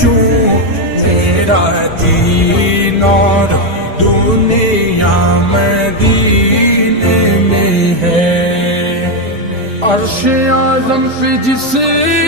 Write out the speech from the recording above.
کیوں میرا دین اور دنیا مدینے میں ہے۔ عرش اعظم پہ جسے